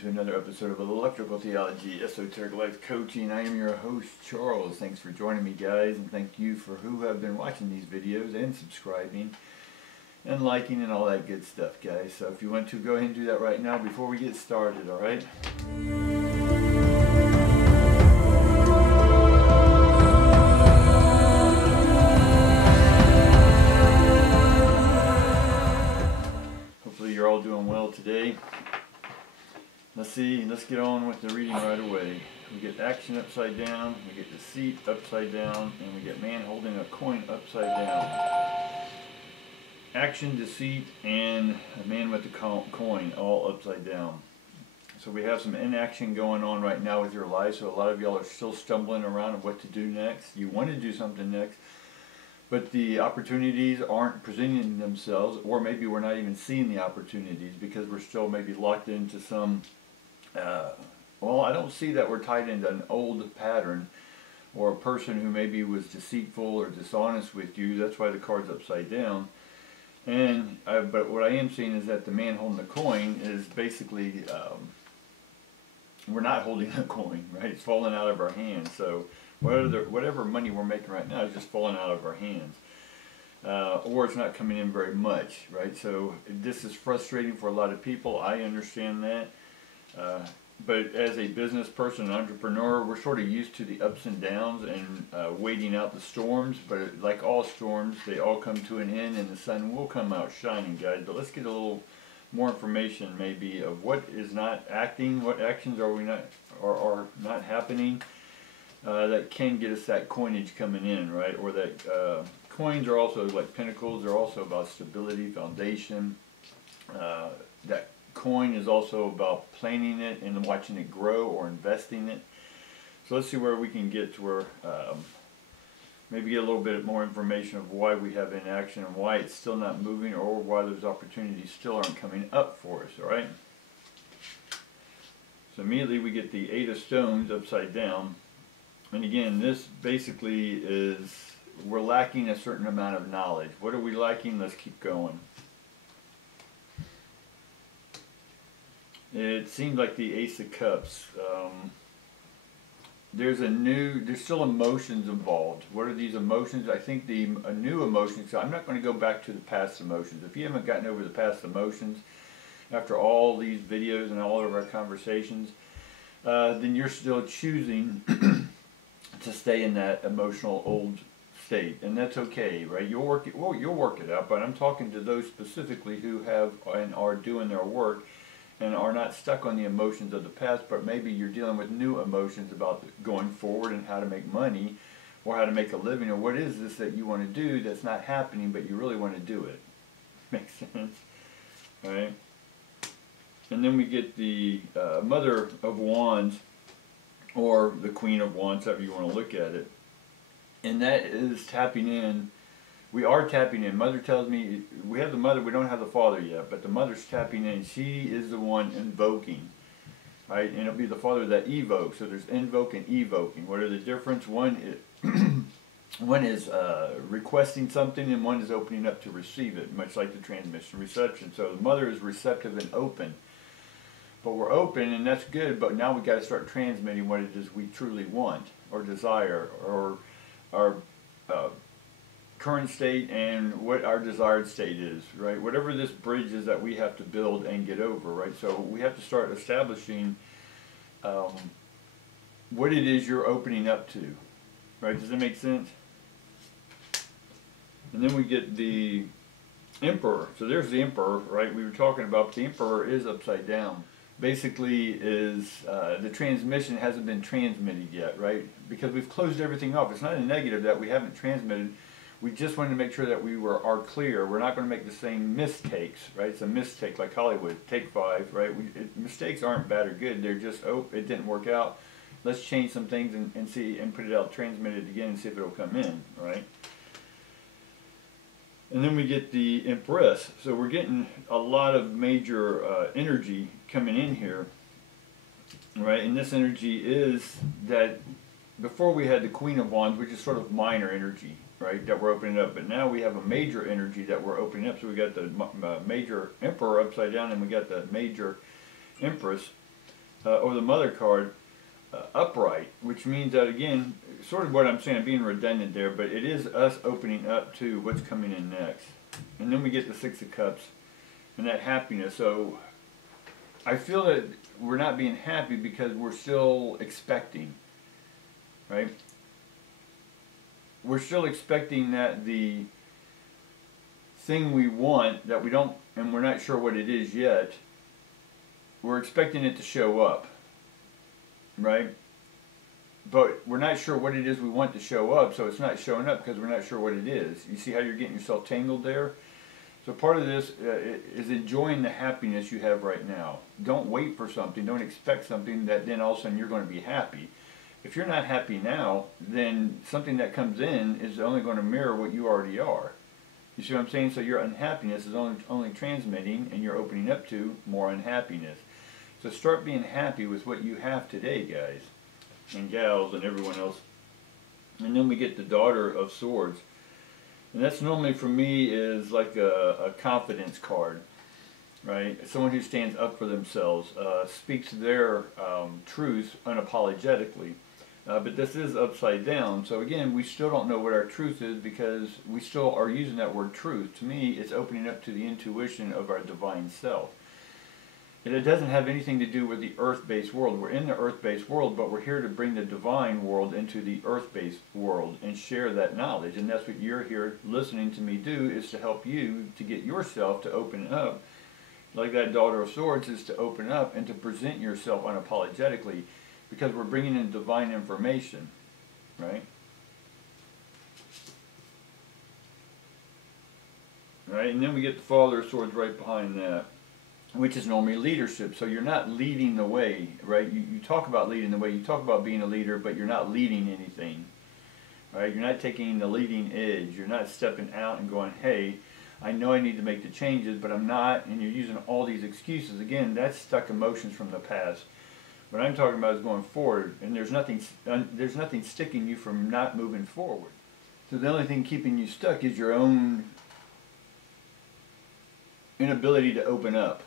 to another episode of Electrical Theology, Esoteric Life Coaching. I am your host, Charles. Thanks for joining me, guys, and thank you for who have been watching these videos and subscribing and liking and all that good stuff, guys. So if you want to, go ahead and do that right now before we get started, alright? Hopefully you're all doing well today. Let's get on with the reading right away. We get action upside down, we get deceit upside down, and we get man holding a coin upside down. Action, deceit, and a man with the coin all upside down. So we have some inaction going on right now with your life, so a lot of y'all are still stumbling around on what to do next. You want to do something next, but the opportunities aren't presenting themselves, or maybe we're not even seeing the opportunities because we're still maybe locked into some well, I don't see that we're tied into an old pattern or a person who maybe was deceitful or dishonest with you. That's why the card's upside down. And but what I am seeing is that the man holding the coin is basically we're not holding the coin, right? It's falling out of our hands. So whatever money we're making right now is just falling out of our hands. Or it's not coming in very much, right? So this is frustrating for a lot of people. I understand that. But as a business person, an entrepreneur, we're sort of used to the ups and downs and waiting out the storms. But like all storms, they all come to an end and the sun will come out shining, guys. But let's get a little more information maybe of what is not acting, what actions are we not are not happening that can get us that coinage coming in, right? Or that coins are also like pentacles. They're also about stability, foundation. That coin is also about planning it and watching it grow or investing it. So let's see where we can get to where maybe get a little bit more information of why we have inaction and why it's still not moving, or why those opportunities still aren't coming up for us, alright? So immediately we get the 8 of Stones upside down. And again, this basically is we're lacking a certain amount of knowledge. What are we lacking? Let's keep going. It seems like the Ace of Cups. There's still emotions involved. What are these emotions? I think a new emotion. So I'm not going to go back to the past emotions. If you haven't gotten over the past emotions after all these videos and all of our conversations, then you're still choosing to stay in that emotional old state, and that's okay, right? You'll work it out. But I'm talking to those specifically who have and are doing their work and are not stuck on the emotions of the past, but maybe you're dealing with new emotions about going forward and how to make money or how to make a living, or what is this that you want to do that's not happening but you really want to do it. Makes sense? All right? And then we get the Mother of Wands, or the Queen of Wands, however you want to look at it. And that is tapping in. We are tapping in. Mother tells me, we have the mother, we don't have the father yet, but the mother's tapping in. She is the one invoking, right? And it'll be the father that evokes. So there's invoke and evoking. What are the difference? One is requesting something, and one is opening up to receive it, much like the transmission reception. So the mother is receptive and open. But we're open, and that's good, but now we've got to start transmitting what it is we truly want or desire, or our current state and what our desired state is, right? Whatever this bridge is that we have to build and get over, right? So we have to start establishing what it is you're opening up to, right? Does that make sense? And then we get the Emperor. So there's the Emperor, right? We were talking about, but the Emperor is upside down. Basically is the transmission hasn't been transmitted yet, right? Because we've closed everything off. It's not a negative that we haven't transmitted. We just wanted to make sure that we are clear. We're not going to make the same mistakes, right? It's a mistake like Hollywood. Take 5, right? Mistakes aren't bad or good. They're just, oh, it didn't work out. Let's change some things and see, and put it out, transmit it again, and see if it'll come in, right? And then we get the Empress. So we're getting a lot of major energy coming in here, right? And this energy is that before we had the Queen of Wands, which is sort of minor energy, right, that we're opening up. But now we have a major energy that we're opening up. So we got the major Emperor upside down, and we got the major Empress. or the mother card, upright, which means that, again, sort of what I'm saying, I'm being redundant there, but it is us opening up to what's coming in next. And then we get the Six of Cups and that happiness. So I feel that we're not being happy because we're still expecting, right? We're still expecting that the thing we want that we don't, and we're not sure what it is yet, we're expecting it to show up, right? But we're not sure what it is we want to show up, so it's not showing up because we're not sure what it is. You see how you're getting yourself tangled there? So part of this is enjoying the happiness you have right now. Don't wait for something, don't expect something that then all of a sudden you're going to be happy. If you're not happy now, then something that comes in is only going to mirror what you already are. You see what I'm saying? So your unhappiness is only transmitting, and you're opening up to more unhappiness. So start being happy with what you have today, guys and gals and everyone else. And then we get the Daughter of Swords. And that's normally for me is like a confidence card, right? Someone who stands up for themselves, speaks their truth unapologetically. But this is upside down. So again, we still don't know what our truth is because we still are using that word truth. To me, it's opening up to the intuition of our divine self. And it doesn't have anything to do with the earth-based world. We're in the earth-based world, but we're here to bring the divine world into the earth-based world and share that knowledge. And that's what you're here listening to me do, is to help you to get yourself to open up. Like that Daughter of Swords is to open up and to present yourself unapologetically, because we're bringing in divine information, right? Right, and then we get the Father of Swords right behind that, which is normally leadership. So you're not leading the way, right? You talk about leading the way, you talk about being a leader, but you're not leading anything, right? You're not taking the leading edge. You're not stepping out and going, hey, I know I need to make the changes, but I'm not, and you're using all these excuses. Again, that's stuck emotions from the past. What I'm talking about is going forward, and there's nothing sticking you from not moving forward. So the only thing keeping you stuck is your own inability to open up.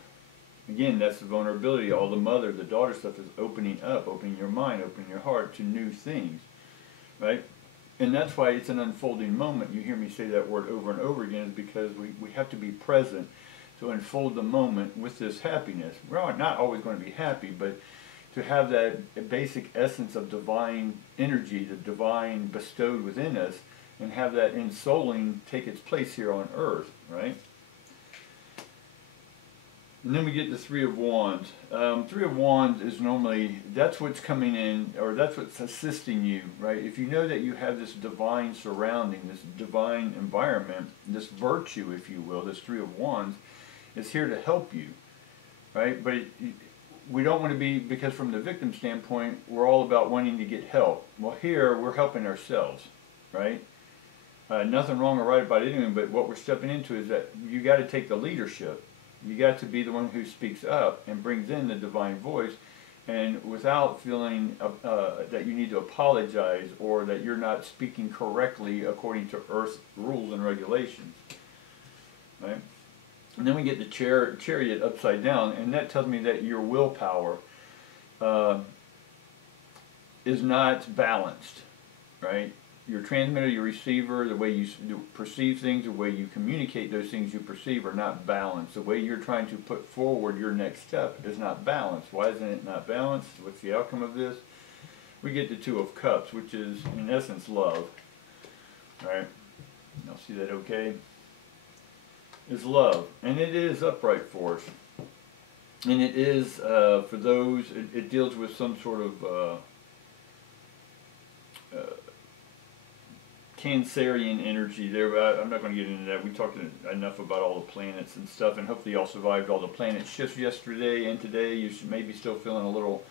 Again, that's the vulnerability. All the mother, the daughter stuff is opening up, opening your mind, opening your heart to new things, right? And that's why it's an unfolding moment. You hear me say that word over and over again, is because we have to be present to unfold the moment with this happiness. We're not always going to be happy, but to have that basic essence of divine energy, the divine bestowed within us, and have that ensouling take its place here on earth, right? And then we get the Three of Wands. Three of Wands is normally, that's what's coming in, or that's what's assisting you, right? If you know that you have this divine surrounding, this divine environment, this virtue, if you will, this Three of Wands, is here to help you, right? But we don't want to be, because from the victim standpoint, we're all about wanting to get help. Well, here, we're helping ourselves, right? Nothing wrong or right about anything, but what we're stepping into is that you got to take the leadership. You got to be the one who speaks up and brings in the divine voice, and without feeling that you need to apologize or that you're not speaking correctly according to Earth rules and regulations, right? And then we get the Chariot upside down, and that tells me that your willpower is not balanced, right? Your transmitter, your receiver, the way you perceive things, the way you communicate those things you perceive are not balanced. The way you're trying to put forward your next step is not balanced. Why isn't it not balanced? What's the outcome of this? We get the Two of Cups, which is, in essence, love. All right? Y'all see that okay? Is love. And it is upright force. And it is, for those, it deals with some sort of Cancerian energy there. I'm not going to get into that. We talked enough about all the planets and stuff, and hopefully y'all survived all the planet shifts yesterday and today. You should maybe still feeling a little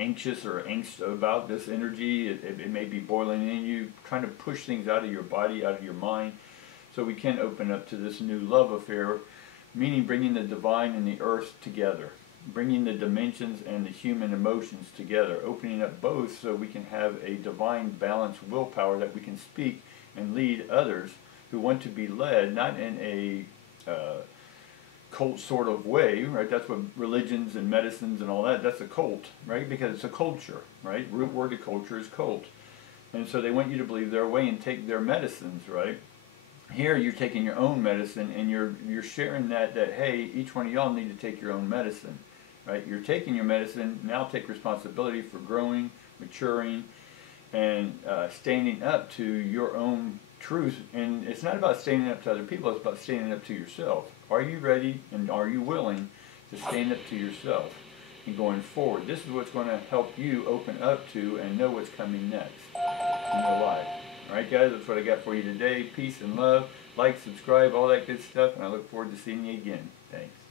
anxious or angst about this energy. It may be boiling in you, trying to push things out of your body, out of your mind, so we can open up to this new love affair, meaning bringing the divine and the earth together, bringing the dimensions and the human emotions together, opening up both so we can have a divine balanced willpower that we can speak and lead others who want to be led, not in a cult sort of way, right? That's what religions and medicines and all that, that's a cult, right? Because it's a culture, right? Root word of culture is cult. And so they want you to believe their way and take their medicines, right? Here you're taking your own medicine and you're sharing that hey, each one of y'all need to take your own medicine, right? You're taking your medicine, now take responsibility for growing, maturing, and standing up to your own truth. And it's not about standing up to other people, it's about standing up to yourself. Are you ready and are you willing to stand up to yourself and going forward? This is what's going to help you open up to and know what's coming next in your life. Alright guys, that's what I got for you today. Peace and love. Like, subscribe, all that good stuff, and I look forward to seeing you again. Thanks.